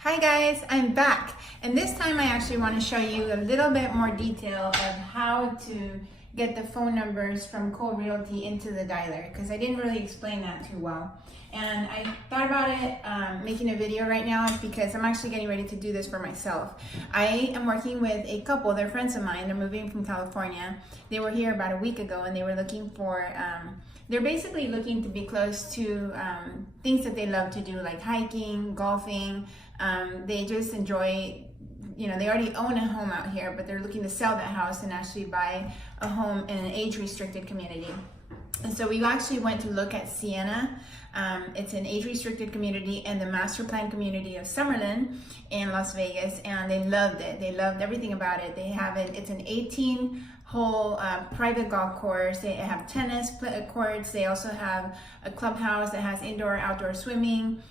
Hi guys, I'm back, and this time I actually want to show you a little bit more detail of how to get the phone numbers from Cole Realty into the dialer, because I didn't really explain that too well. And I thought about it making a video right now because I'm actually getting ready to do this for myself. I am working with a couple, they're friends of mine, they're moving from California. They were here about a week ago and they were looking for they're basically looking to be close to things that they love to do, like hiking, golfing. They just enjoy, they already own a home out here, but they're looking to sell that house and actually buy a home in an age-restricted community. And so we actually went to look at Sienna. It's an age-restricted community and the master plan community of Summerlin in Las Vegas, and they loved it. They loved everything about it. They have it's an 18-hole private golf course. They have tennis courts. They also have a clubhouse that has indoor, outdoor swimming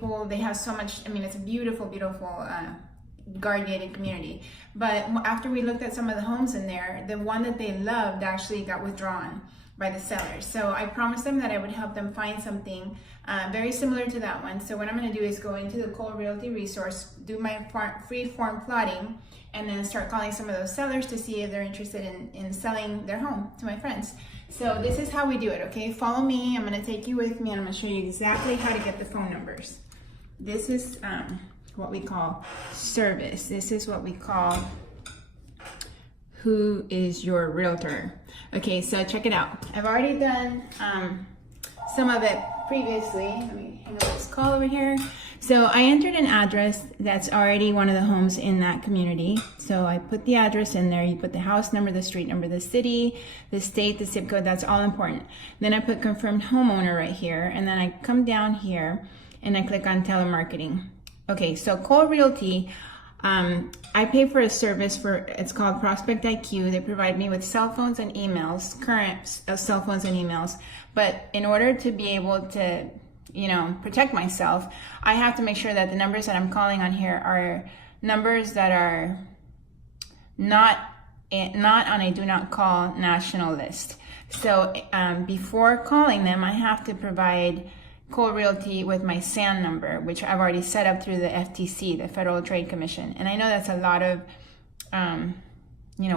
pool. They have so much. It's a beautiful, beautiful guard-gated community. But after we looked at some of the homes in there, the one that they loved actually got withdrawn by the sellers. So I promised them that I would help them find something very similar to that one. So what I'm going to do is go into the Cole Realty resource, do my FreeForm plotting, and then start calling some of those sellers to see if they're interested in selling their home to my friends. So this is how we do it, okay? Follow me. I'm going to take you with me, and I'm going to show you exactly how to get the phone numbers. This is what we call service. This is what we call who is your realtor. Okay, so check it out. I've already done some of it previously. Let me hang up this call over here. So I entered an address that's already one of the homes in that community. So I put the address in there. You put the house number, the street number, the city, the state, the zip code. That's all important. Then I put confirmed homeowner right here. And then I come down here and I click on telemarketing. Okay, so Cole Realty, I pay for a service it's called Prospect IQ. They provide me with cell phones and emails, current cell phones and emails. But in order to be able to, protect myself, I have to make sure that the numbers that I'm calling on here are numbers that are not on a do not call national list. So before calling them, I have to provide Cole Realty with my SAN number, which I've already set up through the FTC, the Federal Trade Commission. And I know that's a lot of,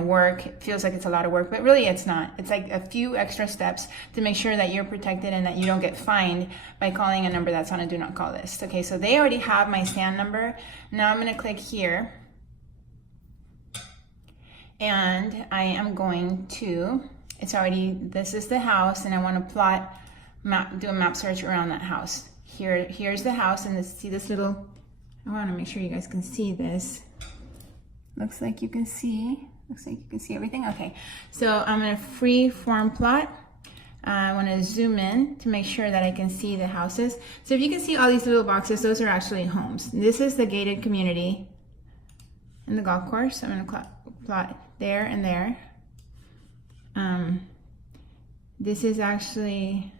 work. It feels like it's a lot of work, but really it's not. It's like a few extra steps to make sure that you're protected and that you don't get fined by calling a number that's on a do not call list. Okay, so they already have my SAN number. Now I'm going to click here. And I am going to, this is the house, and I want to do a map search around that house. Here's the house, and see this little, I want to make sure you guys can see this. Looks like you can see everything. Okay, so I'm going to FreeForm plot. I want to zoom in to make sure that I can see the houses. So if you can see all these little boxes, those are actually homes. This is the gated community and the golf course. I'm going to plot there and there. This is actually,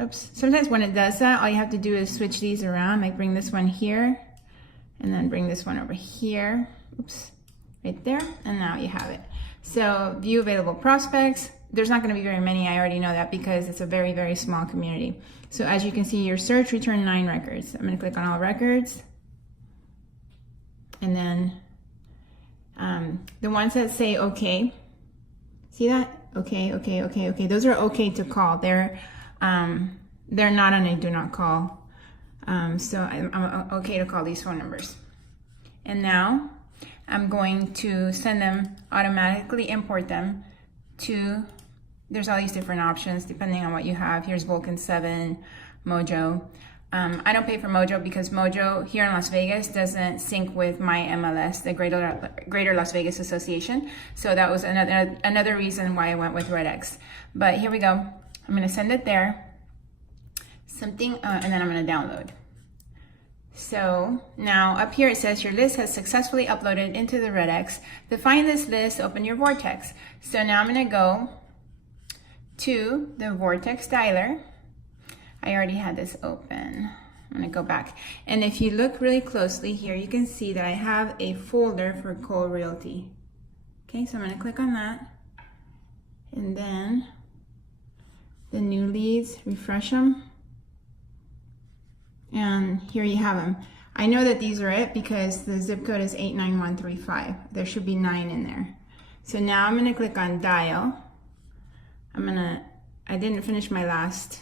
oops, sometimes when it does that, all you have to do is switch these around, like bring this one here and then bring this one over here. Oops, right there, and now you have it. So view available prospects. There's not going to be very many, I already know that, because it's a very, very small community. So as you can see, your search returned 9 records. I'm going to click on all records, and then the ones that say okay, see that? Okay, okay, okay, okay. Those are okay to call. They're not on a do not call. So I'm okay to call these phone numbers. And now I'm going to send them, automatically import them to, there's all these different options depending on what you have. Here's Vulcan 7, Mojo. I don't pay for Mojo because Mojo here in Las Vegas doesn't sync with my MLS, the Greater Las Vegas Association. So that was another reason why I went with RedX. But here we go. I'm going to send it there. And then I'm going to download. So now up here it says your list has successfully uploaded into the RedX. To find this list, open your Vortex. So now I'm going to go to the Vortex dialer. I already had this open. I'm going to go back. And if you look really closely here, you can see that I have a folder for Cole Realty. Okay, so I'm going to click on that. And then the new leads, refresh them. And here you have them. I know that these are it because the zip code is 89135. There should be 9 in there. So now I'm gonna click on dial. I didn't finish my last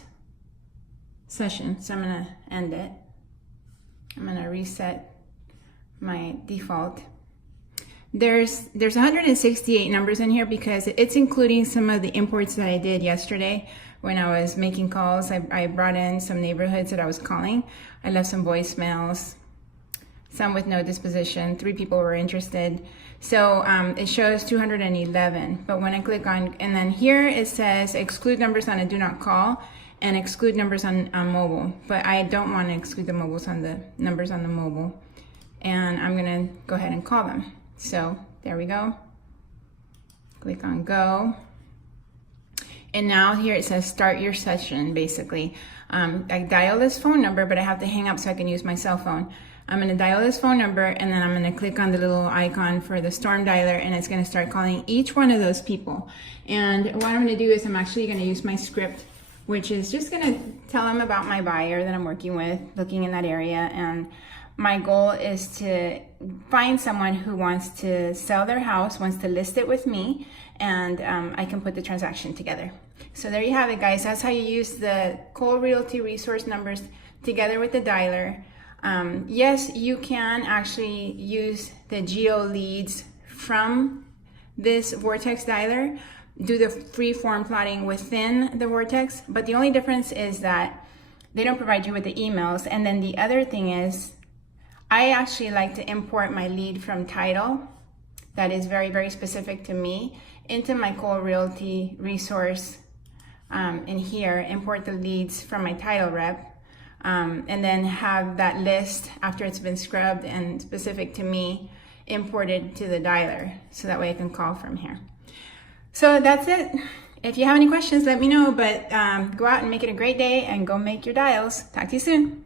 session, so I'm gonna end it. I'm gonna reset my default. There's 168 numbers in here because it's including some of the imports that I did yesterday when I was making calls. I brought in some neighborhoods that I was calling. I left some voicemails, some with no disposition. 3 people were interested. So it shows 211, but when I click on, and then here it says exclude numbers on a do not call and exclude numbers on mobile, but I don't want to exclude the numbers on the mobile. And I'm gonna go ahead and call them. So there we go. Click on go. And now here it says start your session, basically. I dial this phone number, but I have to hang up so I can use my cell phone. I'm gonna dial this phone number and then I'm gonna click on the little icon for the storm dialer and it's gonna start calling each one of those people. And what I'm gonna do is I'm actually gonna use my script, which is just gonna tell them about my buyer that I'm working with, looking in that area. And my goal is to find someone who wants to sell their house, wants to list it with me, and I can put the transaction together. So there you have it, guys. That's how you use the Cole Realty resource numbers together with the dialer. Yes, you can actually use the geo leads from this Vortex dialer, do the FreeForm plotting within the Vortex, but the only difference is that they don't provide you with the emails. And then the other thing is, I actually like to import my lead from title that is very, very specific to me into my Cole Realty resource in here, import the leads from my title rep, and then have that list after it's been scrubbed and specific to me imported to the dialer. So that way I can call from here. So that's it. If you have any questions, let me know, but go out and make it a great day and go make your dials. Talk to you soon.